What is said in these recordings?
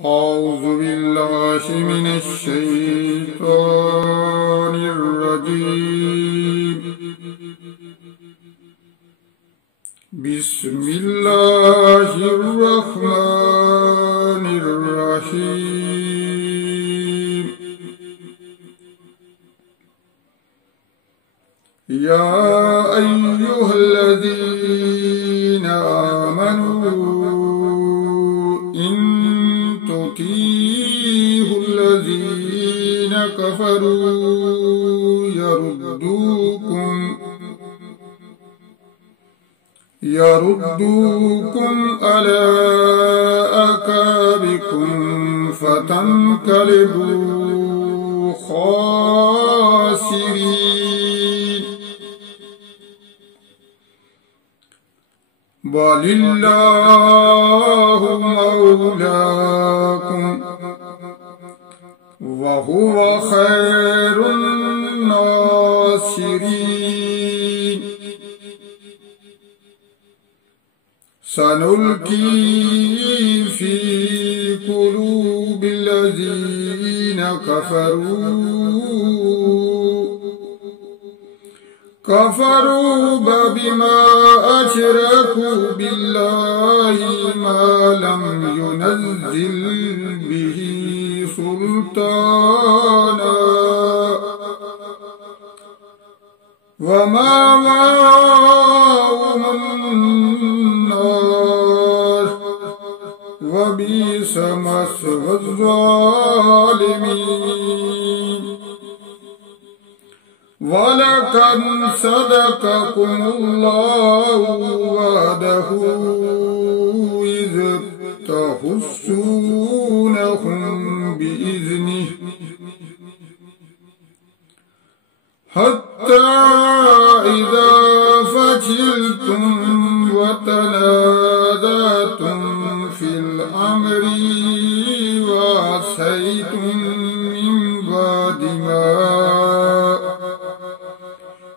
أعوذ بالله من الشيطان الرجيم. بسم الله الرحمن الرحيم. يا أيها الذين آمنوا إن تطيعوا الذين كفروا يردوكم على أعقابكم فتنقلبوا خاسرين. بل الله مولاكم وهو خير الناصرين. سنلقي في قلوب الذين كفروا بما أشركوا بالله ما لم ينزل به سلطانا ومأواهم النار وبئس مثوى الظالمين. ولقد صدقكم الله وعده إذ تحسونهم بإذنه حتى إذا فشلتم وتنازعتم في الأمر وعصيتم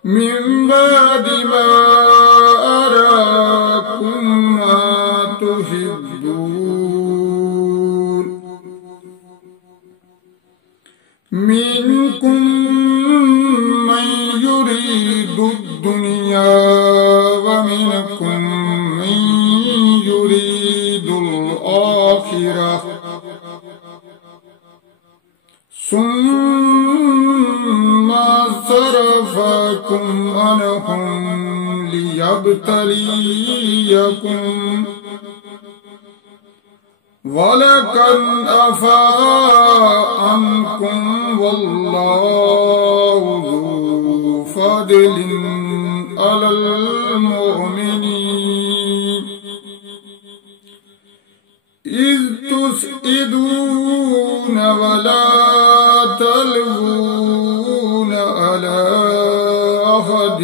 من بعد ما أراكم ما تحبون منكم من يريد الدنيا ومنكم من يريد الآخرة ثم صرفكم عنهم ليبتليكم ولقد عفا عنكم والله ذو فضل على المؤمنين. إذ تسعدون ولا تلوون على أحد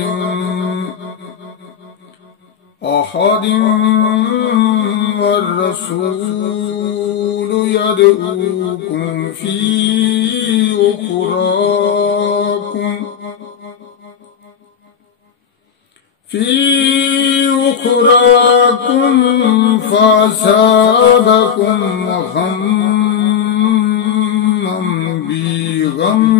والرسول يدعوكم في أخراكم فأصابكم غما بغم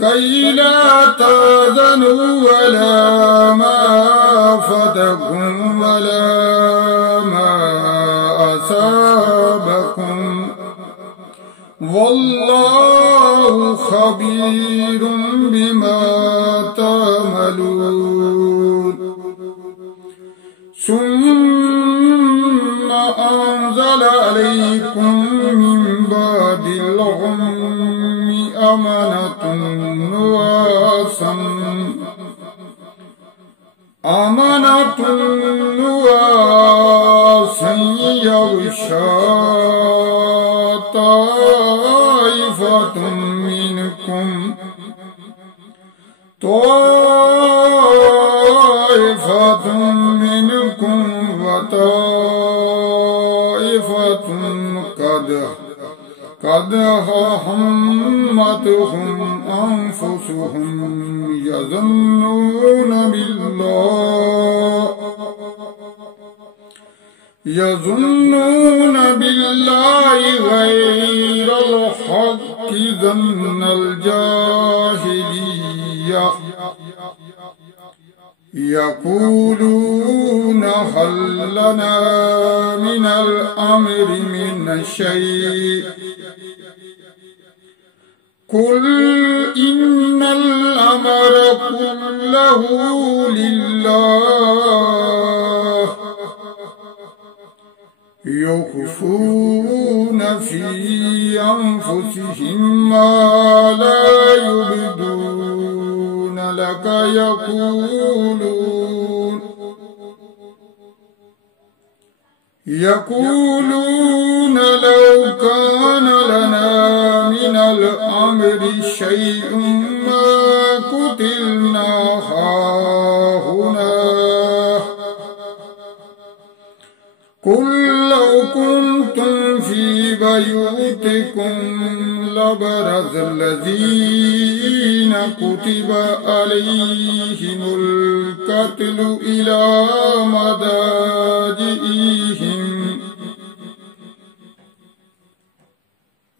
كي لا تحزنوا ولا ما فاتكم ولا ما أصابكم والله خبير بما تعملون. ثم أنزل عليكم من بعد الغم أمنة نعاسا يغشى طائفة منكم وطائفة قد همتهم أنفسهم يظنون بالله يظنون بالله غير الحق ظن الجاهلية يقولون هل لنا من الأمر من شيء قل إن الأمر كله لله يخفون في أنفسهم ما لا يبدون لك يقولون لو كان لنا من الأمر شيء ما قتلنا هاهنا قل لو كنتم في بيوتكم لبرز الذين كتب عليهم القتل إلى مضاجعهم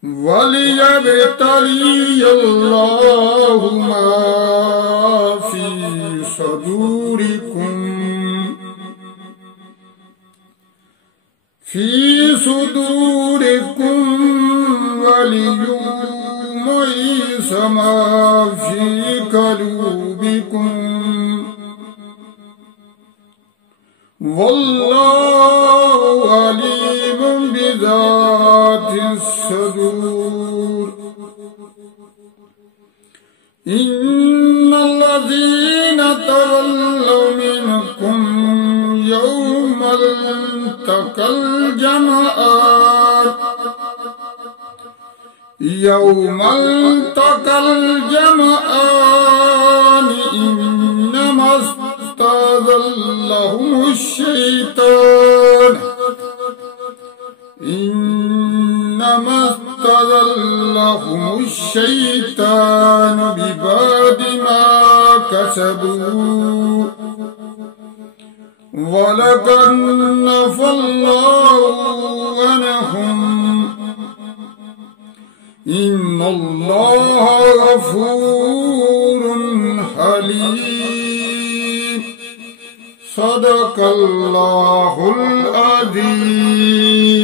وليبتلي الله ما في صدوركم وليميز ما في قلوبكم والله عليم بذات الصدور إن الذين تولوا منكم يوم التقى الجمعان إنما استزلهم الشيطان ببعد ما كسبوا ولقد عفا الله عنهم إن الله غفور حليم صدق الله العظيم.